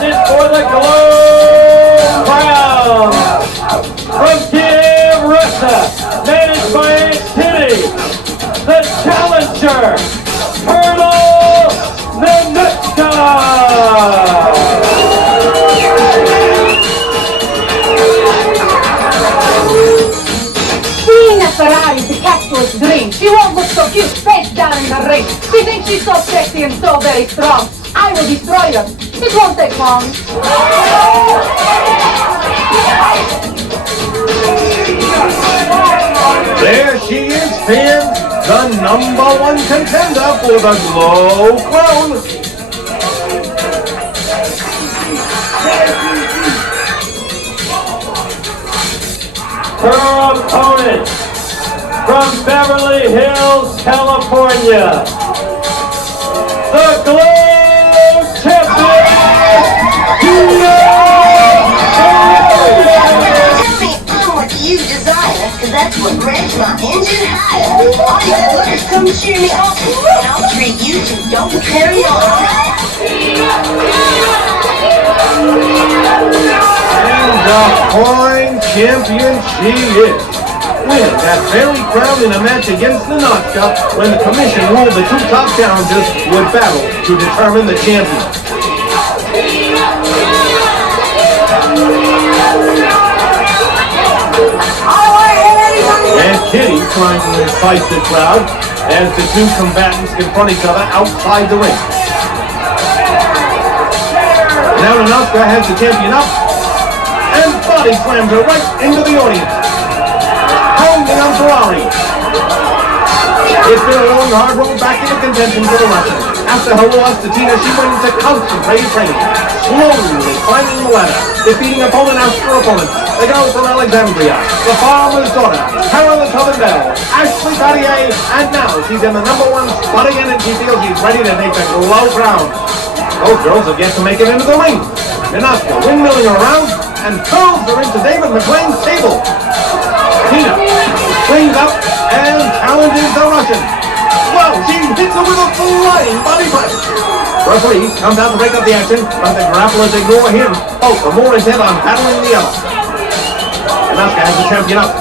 contestant for the gold crown from Team Russia, managed by Aunt Kitty, the challenger, Colonel Ninotchka. Seeing a Ferrari to catch to its dream, she won't look so cute face down in the ring. She thinks she's so sexy and so very strong. I will destroy her. It won't take long. There she is, fans, the #1 contender for the Glow Crown. Her opponent from Beverly Hills, California, the Glow Champion, You desire, cause that's what breaks my engine higher. All you lookers come cheer me on, and I'll treat you to don't carry on. And the fine champion she is. Winning that very crown in a match against Ninotchka when the commission ruled the two top challengers would battle to determine the champion. And Kitty trying to entice the crowd as the two combatants confront each other outside the ring. Now Ninotchka has the champion up and body slams her right into the audience. Pounding on Ferrari. It's been a long, hard road back into contention for the Russian. After her loss to Tina, she went into concentrated training, slowly climbing the ladder, defeating opponent after opponent. The girl from Alexandria, the farmer's daughter, Carolyn Bell, Ashley Cartier, and now she's in the #1 spot again, and she feels she's ready to take the Glow Crown. Both girls have yet to make it into the ring. Ninotchka windmilling her around and curls her into David McLean's table. Tina cleans up and challenges the Russian. Well, she hits her with a flying body press. Referee comes out to break up the action, but the grapplers ignore him. Both are more intent on battling the other. Ninotchka has the champion up.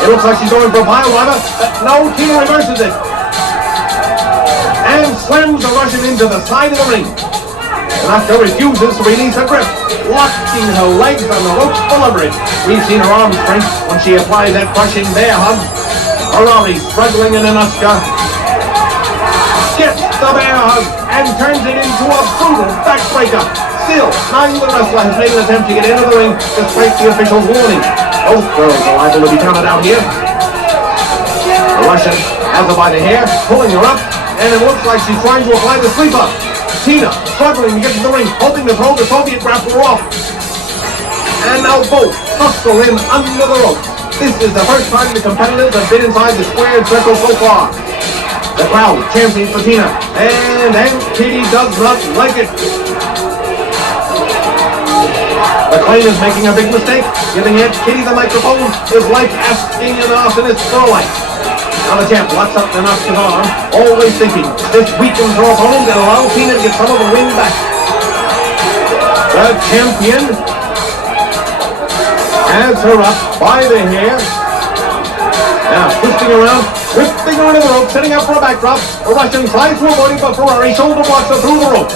It looks like she's going for a pile driver, but no, Tina reverses it. And slams the Russian into the side of the ring. Ninotchka refuses to release her grip, locking her legs on the ropes for leverage. We've seen her arm strength when she applies that crushing bear hug. Ferrari struggling in Ninotchka. Gets the bear hug and turns it into a brutal backbreaker. Still, neither wrestler has made an attempt to get into the ring despite the official's warning. Both girls are liable to be counted out here. The Russian has her by the hair, pulling her up, and it looks like she's trying to apply the sleeper. Tina struggling to get to the ring, hoping to throw the Soviet grappler off. And now both hustle in under the ropes. This is the first time the competitors have been inside the squared circle so far. The crowd chanting for Tina, and Aunt Kitty does not like it. McLean is making a big mistake. Giving Aunt Kitty the microphone is like asking an arsonist for a life. Now the champ locks up Ninotchka's arm, always thinking this weakens her opponent and allows Tina to get some of the wind back. The champion has her up by the hair. Now twisting around, whipping her into the rope, setting up for a backdrop. The Russian tries to avoid it, but Ferrari shoulder blocks her through the rope.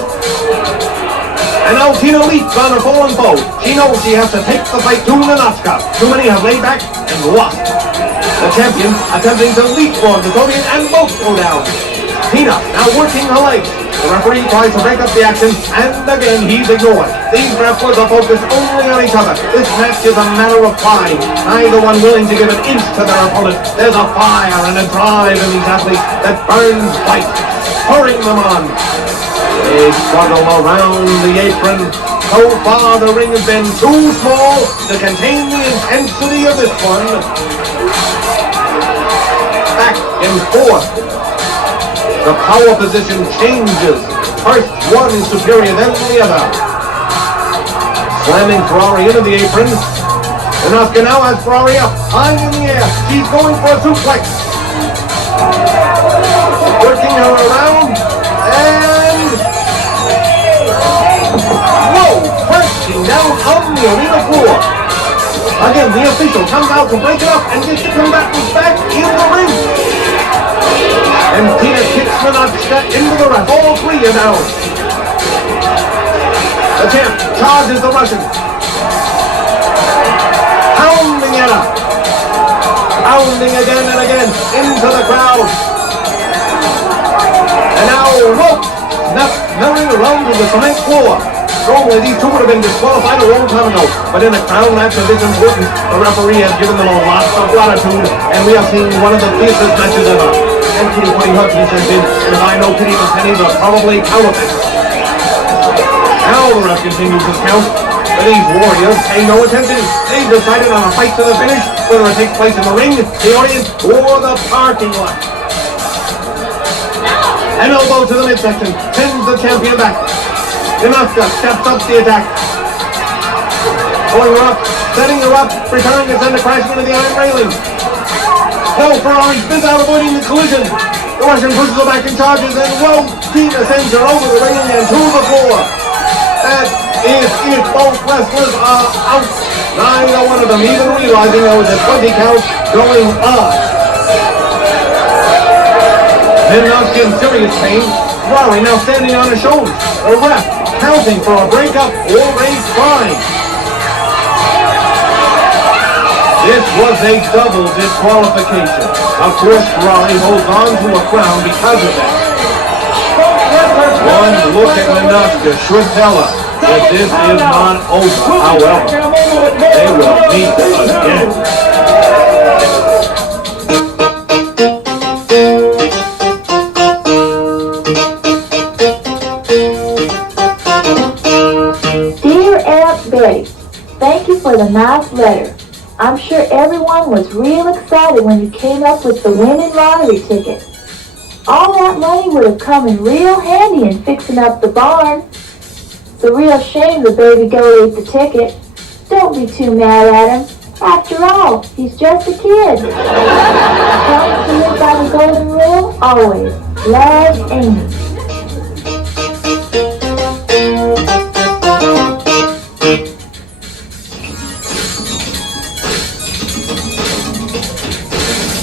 And now Tina leaps on her fallen foe. She knows she has to take the fight to Ninotchka. Too many have laid back and lost. The champion attempting to leapfrog the Soviet and both go down. Tina now working her legs. The referee tries to break up the action, and again he's ignored. These grapplers are focused only on each other. This match is a matter of pride. Neither one willing to give an inch to their opponent. There's a fire and a drive in these athletes that burns white, spurring them on. They struggle around the apron. So far the ring has been too small to contain the intensity of this one. Back and forth. The power position changes. First one is superior, then the other. Slamming Ferrari into the apron. Ninotchka now has Ferrari up, high in the air. She's going for a suplex. Working her around. And... whoa! crashing down on the arena floor. Again, the official comes out to break it up and gets the combatants back in the ring. And Tina kicks Ninotchka into the ref. All three are down. The champ charges the Russian. Pounding it up. Pounding again and again into the crowd. And now rope milling around on the cement floor. Normally these two would have been disqualified a long time ago, but in a crown match of this importance, the referee has given them a lot of latitude, and we have seen one of the fiercest matches ever. And Kitty putting her 2 cents in, and if I know Kitty and pennies are probably counterfeit. Now the ref continues his count, but these warriors pay no attention. They've decided on a fight to the finish, whether it takes place in the ring, the audience, or the parking lot. An elbow to the midsection sends the champion back. Ninotchka steps up the attack. Pulling her up, setting her up, preparing to send a crashing into the iron railing. No, Ferrari spins out, avoiding the collision. The Russian pushes her back and charges, and whoa, Tina sends her over the railing and to the floor. That is it. Both wrestlers are out. Neither one of them even realizing there was a 20 count going on. Ninotchka in serious pain. Ferrari now standing on her shoulders. A ref counting for a breakup or a fine. This was a double disqualification. Of course, Ferrari holds on to a crown because of that. One look at Ninotchka should tell us that this is not over. However, they will meet again. Thank you for the nice letter. I'm sure everyone was real excited when you came up with the winning lottery ticket. All that money would have come in real handy in fixing up the barn. It's a real shame the baby goat ate the ticket. Don't be too mad at him. After all, he's just a kid. Promise to live by the golden rule, always. Love, Amy.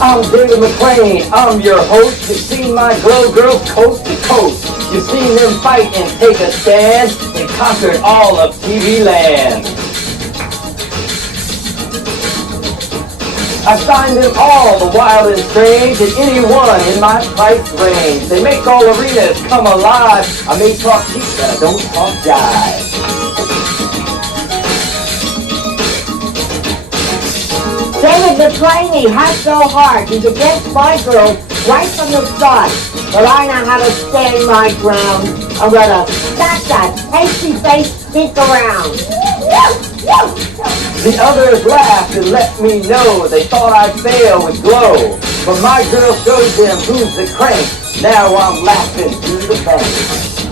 I'm David McClain, I'm your host. You've seen my Glow Girls coast to coast. You've seen them fight and take a stand. They conquered all of TV land. I find them all the wild and strange, and anyone in my price range. They make all arenas come alive. I may talk cheap, but I don't talk jive. David McClaney has so hard. He's against my girls right from the start. But I know how to stand my ground. I'm gonna smack that pasty face stick around. The others laughed and let me know they thought I'd fail with glow. But my girl showed them who's the crank. Now I'm laughing through the bank.